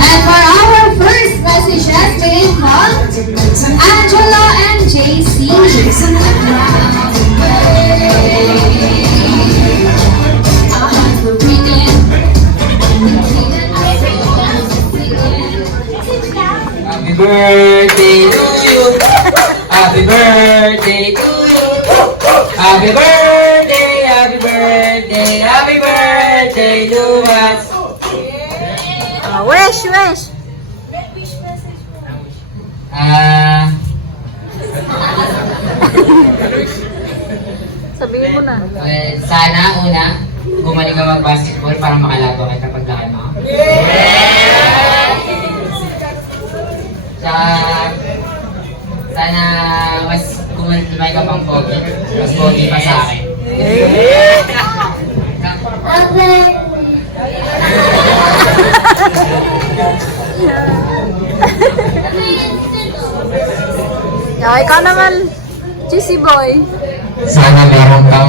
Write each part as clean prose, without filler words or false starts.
And for our first messages, we call Angela and JC. Happy birthday to you. Happy birthday to you. Happy birthday, happy birthday, happy birthday to us. Wish, wish. Sabihin mo na. Sana una, gumaling ka mag-basketball para makalago ka kapag laki mo. Sana mas kumay ka pang pogi. Mas pogi pa sa akin. Ikaw naman, GC boy. Sana meron kang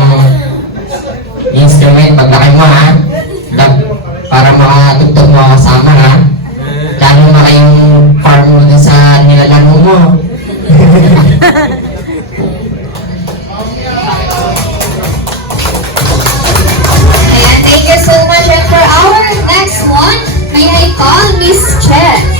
instrument paglaki mo ha. Para makatugtog mo kasama ha. Lalo na kayong farm mo na sa nilalaro mo. Ayan, thank you so much. And for our next one, may I call Miss Che.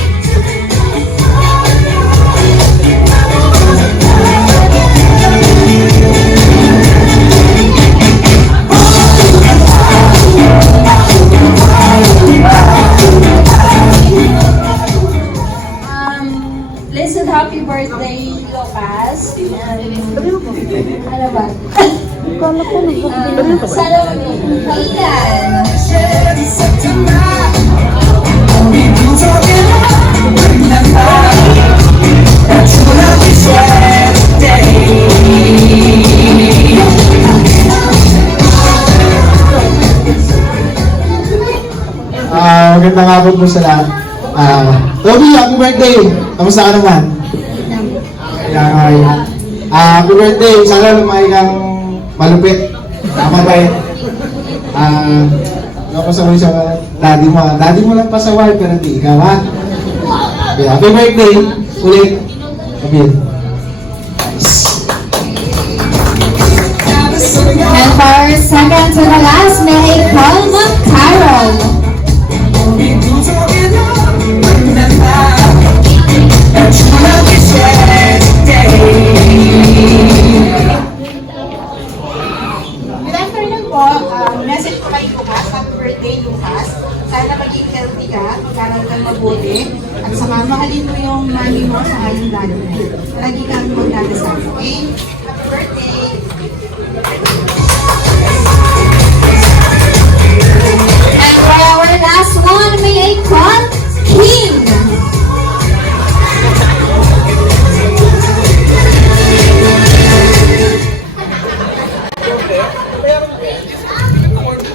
Listen, happy birthday, Lucas. Ano ba? Sana mag-ilan. Magandang hapon po sa lahat. Toby, happy birthday! Kamusta ka naman? Happy birthday! Sana lumaki kang malupit. Mabait. Napasaway sa daddy mo. Daddy mo lang pasaway, pero hindi ikaw, ha? Okay, happy birthday! Ulit. Kapil. And for our second to the last, may I call Ma'am Carol. Good afternoon po. Message ko kay Lucas. Happy birthday, Lucas. Sana maging healthy ka, mag-aral kang mabuti, at saka mahalin mo yung mami mo sa ngayong lalo na. Lagi kang magdadasal, okay? Happy birthday! And for our last one, may I call King.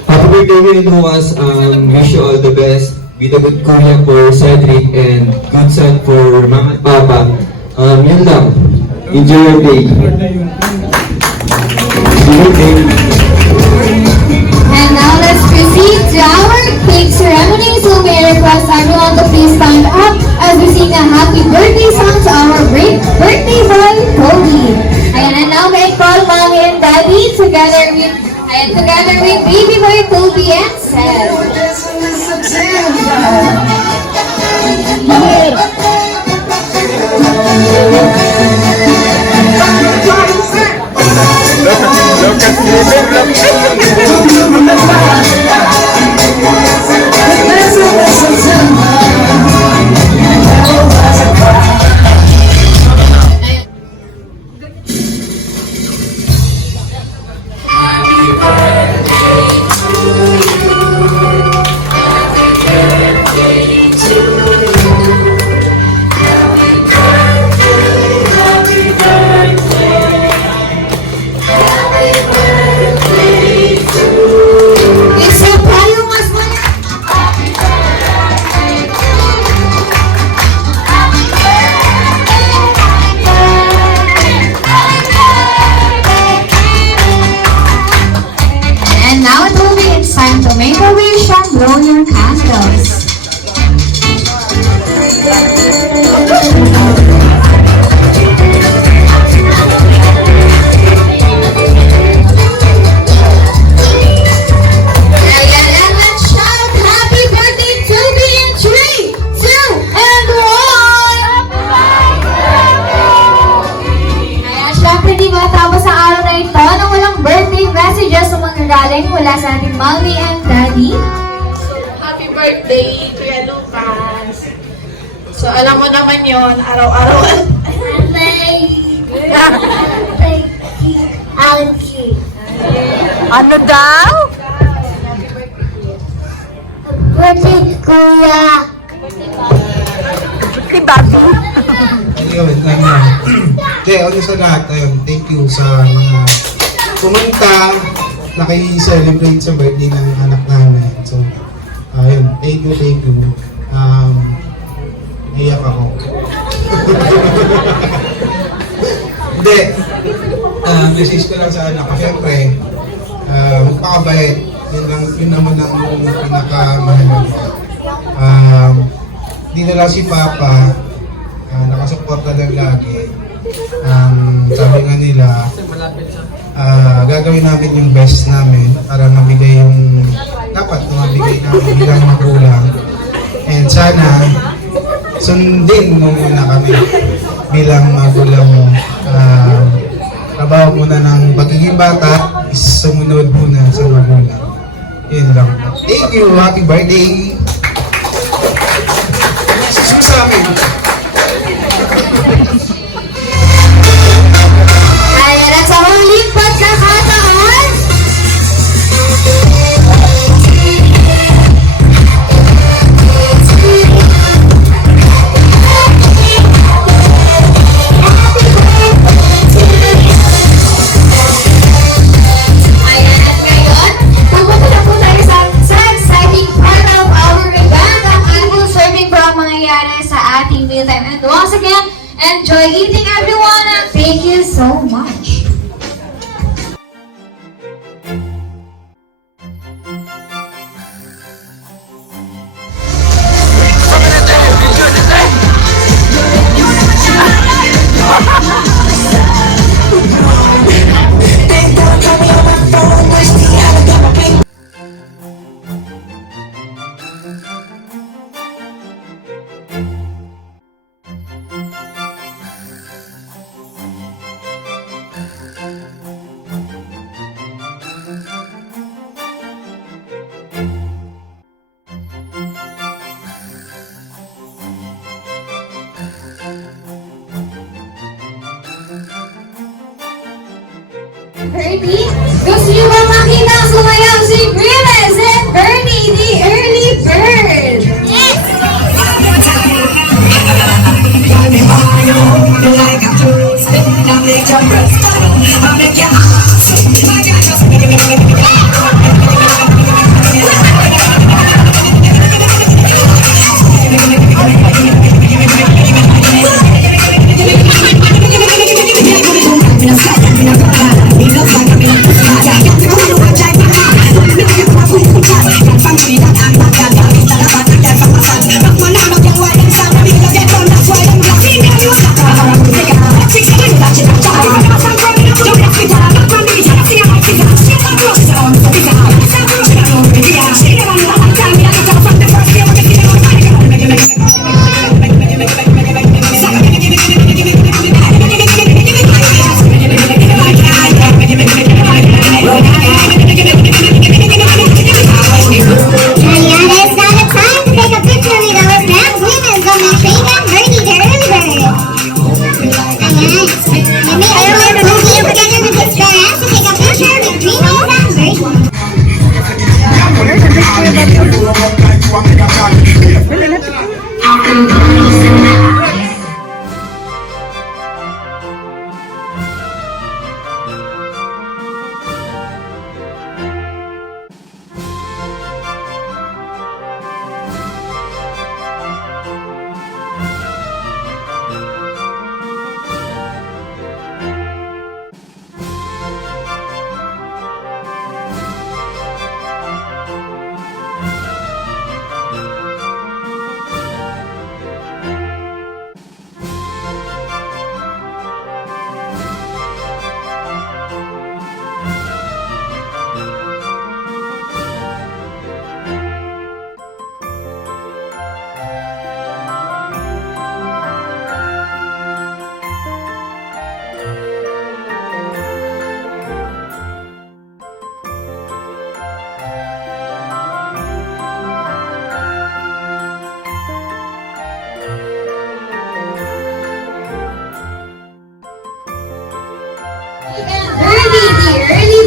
Happy birthday, Lucas. Wish you all the best. Be the good kuya for Cedric and good son for Mama at Papa. Yun lang. Enjoy your day. And now let's proceed to our cake ceremony. So may I request everyone to please stand up as we sing a happy birthday song to our great birthday boy, Toby. And now may I call Mommy and Daddy together with baby boy Toby and Seth. Ayan, and let's shout happy birthday to me in 3, 2, and 1! Kaya syempre di matapos ang araw na ito nang walang birthday messages na manggagaling mula sa ating mommy and daddy. Happy birthday, Kuya Lucas. So, alam mo naman yon araw-araw. Ano daw? Birthday, Kuya! Si Bobby. Ayun, Hindi, ano sa lahat, ayun, thank you sa mga pumunta, naki-celebrate sa birthday ng anak namin. So, ayun, thank you. Iyak ako. Hindi, message ko lang sa anak ko, syempre, magpakabait. Yun naman ang pinakamahalaga ko. Hindi na lang si Papa, nakasuporta lang lagi. Sabi nga nila, gagawin namin yung best namin para mabigay yung dapat na mabigay namin bilang magulang. And sana, sundin mo muna kami bilang magulang mo. Trabaho muna ng pagiging bata, is sumunod muna sa magulang. Yun lang. Thank you, happy birthday! Susuk sa amin! Ayan, at sa huling pagkakataon, ayan, at ngayon, pupunta na po tayo sa exciting part of our event, ang table serving po ang mangyayari sa ating mealtime. And once again, enjoy eating everyone, and thank you so much. Bernie, gusto niyo ba makita ang sumayaw si Grimes and Bernie, the early bird? Yes!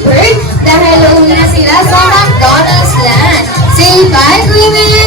bird dahil uuwi na sila sa McDonald's land. Say bye, Kuya Mel!